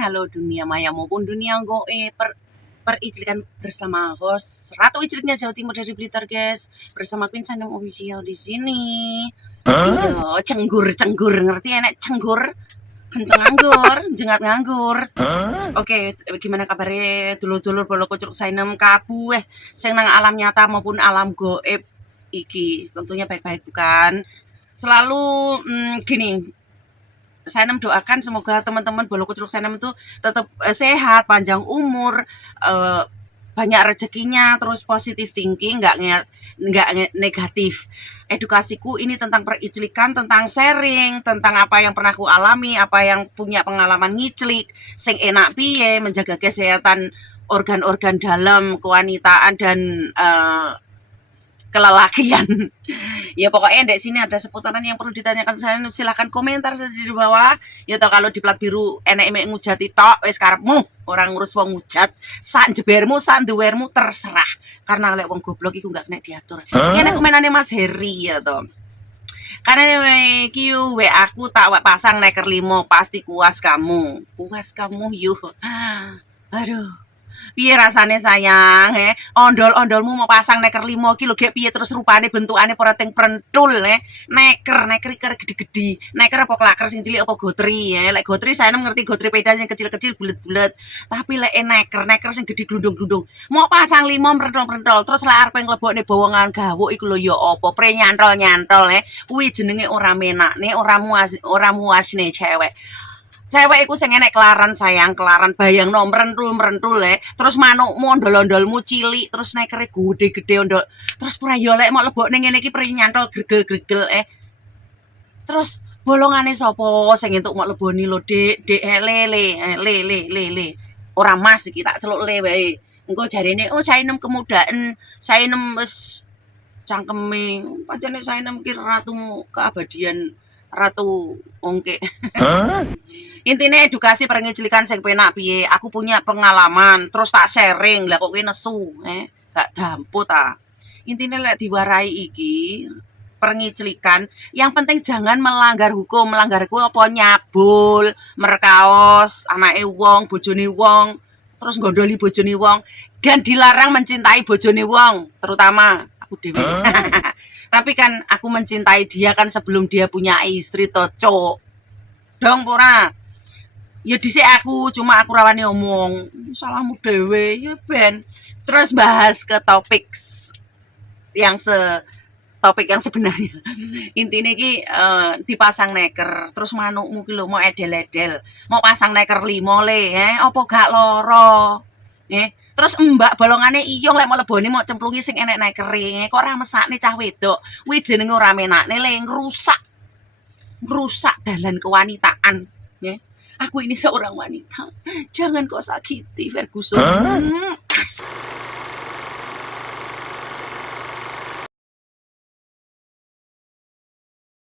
halo dunia maya maupun dunia goib periclikan bersama host Ratu Icliknya Jawa Timur dari Blitar, guys. Bersama Queen Sanem Official di sini. Yo, cenggur ngerti enak cenggur? Kenceng nganggur, jengat nganggur. Oke, gimana kabarnya dulur-dulur bolo kucuk sainem kabeh sing nang alam nyata maupun alam goib iki? Tentunya baik-baik bukan? Selalu gini, Sainem doakan semoga teman-teman bolo kucuk Sainem itu tetap sehat, panjang umur, banyak rezekinya, terus positive thinking, nggak negatif. Edukasiku ini tentang periclikan, tentang sharing, tentang apa yang pernah ku alami, apa yang punya pengalaman ngiclik, sing enak piye, menjaga kesehatan organ-organ dalam, kewanitaan dan kelelakian. Ya pokoknya di sini ada seputaran yang perlu ditanyakan saya, silahkan komentar saja di bawah. Ya tau kalau di plat biru enek emek ngujati tok wis karepmu, orang ngurus wong ngujat, sak jebermu, sak duwermu terserah. Karena lek wong goblok iku gak kena diatur. Ini komenane Mas Heri ya toh. Karena iki WA aku tak pasang neker 5 pasti puas kamu. Puas kamu yuk. Aduh. Piye rasane sayang, ondol-ondolmu mau pasang neker 5 ki lho gek piye terus rupane bentukane ora teng prentul, neker iker gede-gede. Neker apa klaker sing cilik apa gotri, lek gotri saya ngerti gotri peda sing kecil-kecil bulet-bulet. Tapi lek neker sing gede glundung-glundung. Mau pasang 5 mrentol-mrentol terus lek arep nglebokne bawongan gawuk iku lho ya apa pre nyantol-nyantol, kuwi jenenge ora menakne, ora muasne cewek. Cewek iku sing enek kelaran sayang, kelaran bayangno mrentul-mrentul terus manukmu ondol-ondolmu cilik, terus nekere gede-gede ondol. Terus pura yo lek mau lebokne ngene iki nyantol gregel-gregel Terus bolongane sapa sing entuk mau leboni lho, Dik, le. Ora mas iki tak celuk le wae. Engko jarene sainem kemudaan, sainem wis cangkeme, pancene sainem ki ratu keabadian, ratu ongke. Intinya edukasi perengiclikan sing penak piye. Aku punya pengalaman terus tak sharing lah kok kowe nesu gak dampu ta. Intinya lek diwarai iki perengiclikan, yang penting jangan melanggar hukum. Melanggar hukum apa nyabul, merkaos anake wong, bojone wong, terus gondoli bojone wong, dan dilarang mencintai bojone wong, terutama aku dhewe. Tapi kan aku mencintai dia kan sebelum dia punya istri to, Cuk. Dong pora. Ya dhisik aku, cuma aku rawani omong, salahmu dhewe ya ben. Terus bahas ke topik yang sebenarnya. Intinya ki dipasang neker, terus manukmu ki lho mau edel-edel. Mau pasang neker 5 le, apa gak loro? Terus mbak bolongane iyong lek mau lebone mau cemplungi sing enek nekere, kok ora mesakne cah wedok. Kuwi jenenge ora menakne le, ngrusak dalan kewanitaan, Aku ini seorang wanita. Jangan kau sakiti Ferguson.